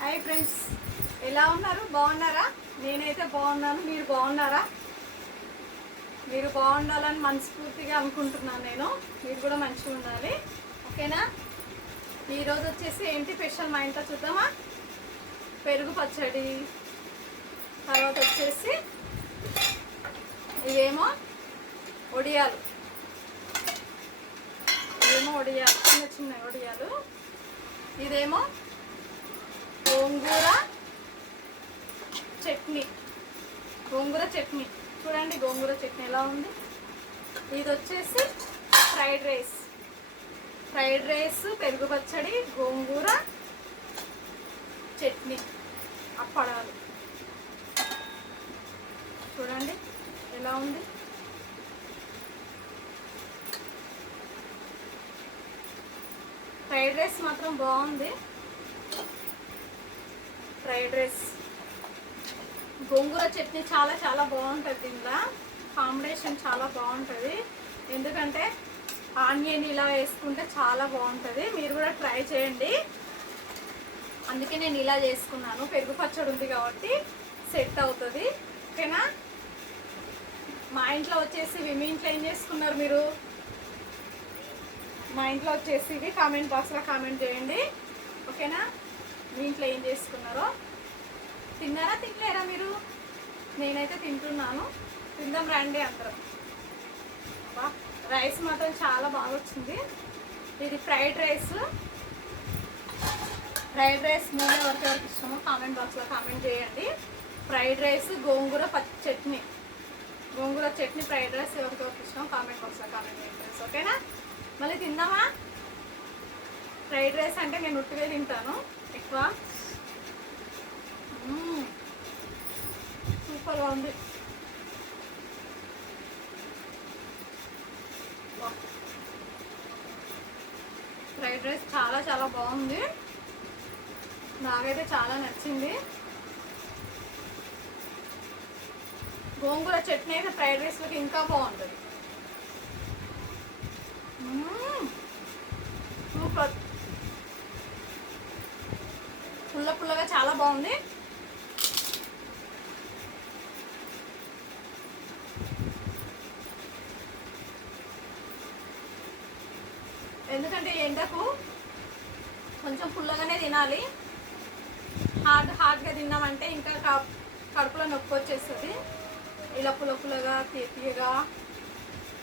Hi friends, ఎలా ఉన్నారు? బాగున్నారా? నేనైతే బాగున్నాను. మీరు బాగున్నారా? మీరు బాగుండాలని మనస్ఫూర్తిగా అనుకుంటున్నాను. మీరు కూడా మంచిగా ఉండాలి. ఓకేనా? ఈరోజు వచ్చేసి ఏంటి స్పెషల్ మా ఇంట్లో చూద్దామా? పెరుగు పచ్చడి, తర్వాత వచ్చేసి ఇవేమో వడియాలు, చిన్న చిన్న వడియాలు. ఇదేమో గోంగూర చట్నీ. చూడండి గోంగూర చట్నీ ఎలా ఉంది. ఇది వచ్చేసి ఫ్రైడ్ రైస్, పెరుగు పచ్చడి, గోంగూర చట్నీ, అప్పడాలు. చూడండి ఎలా ఉంది. ఫ్రైడ్ రైస్ మాత్రం బాగుంది. ఫ్రైడ్ రైస్, గోంగూర చట్నీ చాలా చాలా బాగుంటుంది. దీనిలో కాంబినేషన్ చాలా బాగుంటుంది. ఎందుకంటే ఆనియన్ ఇలా వేసుకుంటే చాలా బాగుంటుంది. మీరు కూడా ట్రై చేయండి. అందుకే నేను ఇలా చేసుకున్నాను. పెరుగు పచ్చడి ఉంది కాబట్టి సెట్ అవుతుంది. ఓకేనా? మా ఇంట్లో వచ్చేసి మీ ఇంట్లో ఏం చేసుకున్నారు మీరు? మా ఇంట్లో వచ్చేసి ఇవి కామెంట్ బాక్స్లో కామెంట్ చేయండి. ఓకేనా? మీ ఇంట్లో ఏం చేసుకున్నారో. తిన్నారా తినలేరా మీరు? నేనైతే తింటున్నాను. తిందాం రండి అందరం. రైస్ మాత్రం చాలా బాగా వచ్చింది. ఇది ఫ్రైడ్ రైస్ నేను ఎవరికెవరికి ఇష్టమో కామెంట్ బాక్స్లో కామెంట్ చేయండి. ఫ్రైడ్ రైస్, గోంగూర చట్నీ, ఫ్రైడ్ రైస్ ఎవరికెవరికి ఇష్టమో కామెంట్ బాక్స్లో కామెంట్ చేయండి ఫ్రెండ్స్. ఓకేనా? మళ్ళీ తిందామా? ఫ్రైడ్ రైస్ అంటే నేను ఉట్టిగా తింటాను ఎక్కువ. సూపర్గా ఉంది. ఫ్రైడ్ రైస్ చాలా చాలా బాగుంది. నాకైతే చాలా నచ్చింది. గోంగూర చట్నీ అయితే ఫ్రైడ్ రైస్లోకి ఇంకా బాగుంటుంది. సూపర్. పుల్లగా చాలా బాగుంది. ఎందుకంటే ఎండకు కొంచెం పుల్లగానే తినాలి. హార్డ్గా తిన్నామంటే ఇంకా కడుపులో నొప్పి వచ్చేస్తుంది. ఇలా పుల్లగా తీయగా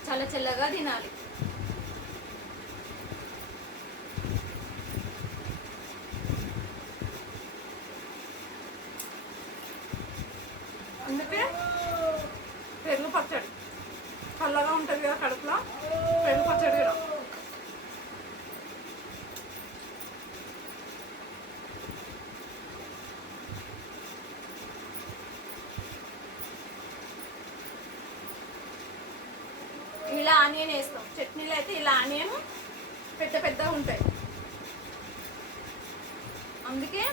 చల్లగా తినాలి. అందుకే పెరుగు పచ్చడి చల్లగా ఉంటుంది కదా కడుపులో. పెరుగు పచ్చడి కూడా ఇలా ఆనియన్ వేస్తాం. చట్నీలో అయితే ఇలా ఆనియన్ పెద్దగా ఉంటాయి. అందుకే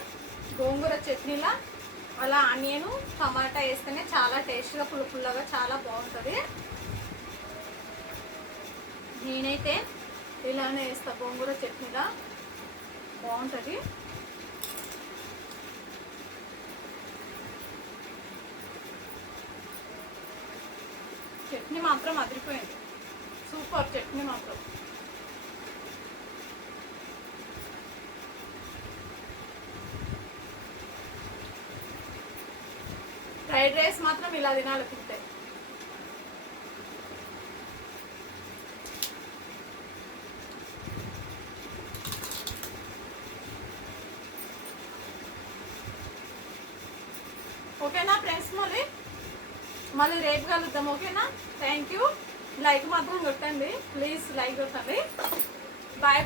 గోంగూర చట్నీలో అలా ఆనియన్ టమాటా వేస్తేనే చాలా టేస్ట్గా పుల్లగా చాలా బాగుంటుంది. నేనైతే ఇలానే వేస్తా. గోంగూర చట్నీలా బాగుంటుంది. చట్నీ మాత్రం అదిరిపోయింది. సూపర్ చట్నీ మాత్రం. ఫ్రైడ్ రైస్ మాత్రం ఇలా తినాలి తింటే. ఓకేనా ఫ్రెండ్స్? మళ్ళీ రేపు కలుద్దాం. ఓకేనా? Thank you. లైక్ మాత్రం కొట్టండి ప్లీజ్. లైక్ కొట్టండి. బాయ్.